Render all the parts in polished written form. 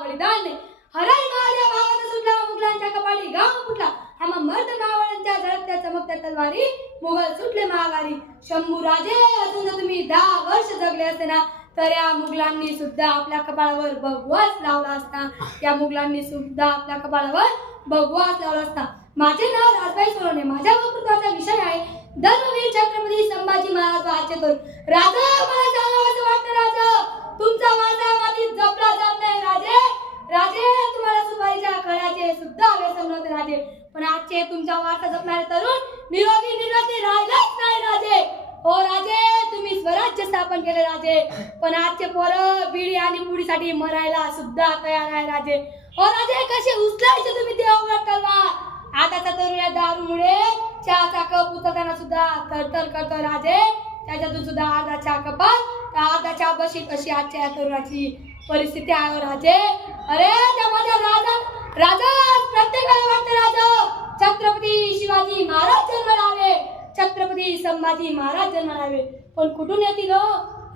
बलिदान नाही. हराई माझ्या भावाचा सुटला मुघलांच्या कपाळी घाम फुटला. आम्हा मर्द मावळ्यांच्या झळकत्या चमकत्या तलवारी मुघल सुटले माघारी. शंभू राजे अजून तुम्ही 10 वर्ष जगले असते ना तर या मुघलांनी सुद्धा आपल्या कपाळावर भगवाच लावला असता. या मुघलांनी सुद्धा आपल्या कपाळावर भगवाच लावला असता. माझे नाव राजबाई सोनवणे. माझ्या वक्तृत्वाचा विषय आहे धर्मवीर छत्रपती संभाजी महाराज आजचे तरुण. राजा मला सांगावंसं वाटतं राजा तुमचा वारसा मातीत जपला जात नाही राजे. राजे तुम्हाला सुपारीच्या खळ्याचे सुद्धा व्यसन नव्हते राजे. पण आजचे तुमचा वारसा जपणारे तरुण निरोगी निर्गती राहिलाच नाही राजे. हो राजे तुम्ही स्वराज्य स्थापन केले राजे. पण आजचे पोरं बिडी आणि पुडीसाठी मरायला सुद्धा तयार आहे राजे. हो राजे कसे उचलायचे तुम्ही ते अवघड कळवा. आताचा तरुण या दारूमुळे चहाचा कप उचलताना सुद्धा थरथर करतो राजे. त्याच्यातून सुद्धा अर्धा चहा कपात अर्धा चहा बशीत अशी आजच्या या तरुणाची परिस्थिती आहे राजे. अरे त्या माझ्या राजा प्रत्येकाला वाटते राजा छत्रपती शिवाजी महाराज जन्माला आले. छत्रपती संभाजी महाराज जन्माला आले. पण कुठून येतील हो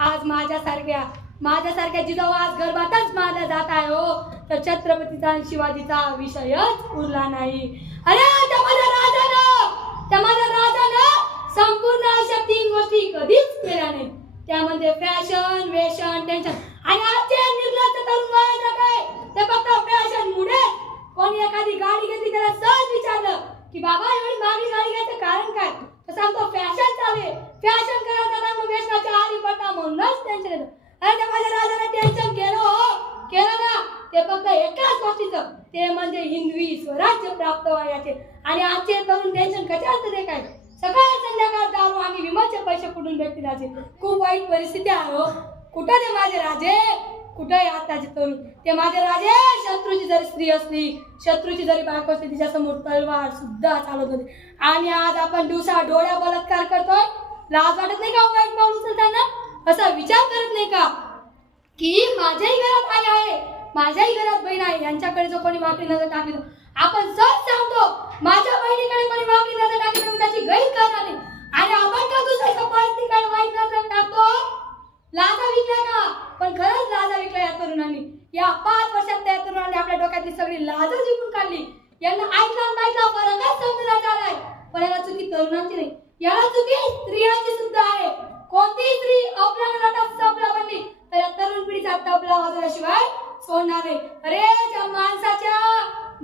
आज माझ्यासारख्या जिजाऊ आज गर्भातच मारला जात आहे हो. तर छत्रपतीचा आणि शिवाजीचा विषयच उरला नाही. अरे त्या माझ्या राजानं संपूर्ण अशा 3 गोष्टी कधीच केल्या नाही. त्यामध्ये फॅशन वेशन टेन्शन आणि आजचे निर्लज्ज तरुण वयाचा काय ते फक्त फॅशन मुळे. कोणी एखादी गाडी घेतली त्याला सहज विचारलं की बाबा एवढी महागडी गाडी घ्यायचं कारण काय तर सांगतो फॅशन चालू. फॅशन करायला मग वेशनाच्या आरी पडता म्हणूनच टेन्शन येतं. अरे त्या माझ्या राजाला टेन्शन केलं ना ते फक्त एकाच गोष्टीचं ते म्हणजे हिंदवी स्वराज्य प्राप्त व्हायचे. आणि आजचे तरुण टेन्शन कशाचं ते काय सकाळ संध्याकाळ दारू आणि विम्याचे पैसे कुठून भेटतील राजे. खूप वाईट परिस्थिती आहे हो. कुठं ते माझे राजे कुठं आहे आताचे तरुण. ते माझे राजे शत्रूची जरी स्त्री असली शत्रूची जरी बायको असली तिच्यासमोर तलवार सुद्धा चालत होते. आणि आज आपण दिवसा डोळ्या बलात्कार करतोय. लाज वाटत नाही का वाईट पाऊल उचलताना. असा विचार करत नाही का की माझ्याही घरात आई आहे माझ्याही घरात बहीण आहे यांच्याकडे जो कोणी वाकडी नजर टाकली आपण सहज सांगतो माझ्या बहिणीकडे कोणी वाकडी नजर टाकली तर त्याची गैर करणार नाही. आणि आपण का दुसऱ्याच्या परिस्थितीकडे वाईट नजर टाकतो. लाजा विकल्या का पण खरंच लाजा विकल्या या तरुणांनी. या 5 वर्षात त्या तरुणांनी आपल्या डोक्यातली सगळी लाज जिंकून काढली. यांना ऐकला फरकच समजण्यात आलाय. पण याला चुकी तरुणांची नाही याला चुकी स्त्रियांची सुद्धा आहे. कोणती स्त्री आपल्या नाटात तबला बनली तर या तरुण पिढीचा तबला वाजवल्याशिवाय सोडणार नाही. अरे त्या माणसाच्या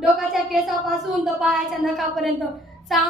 डोक्याच्या केसापासून तर पायाच्या नखापर्यंत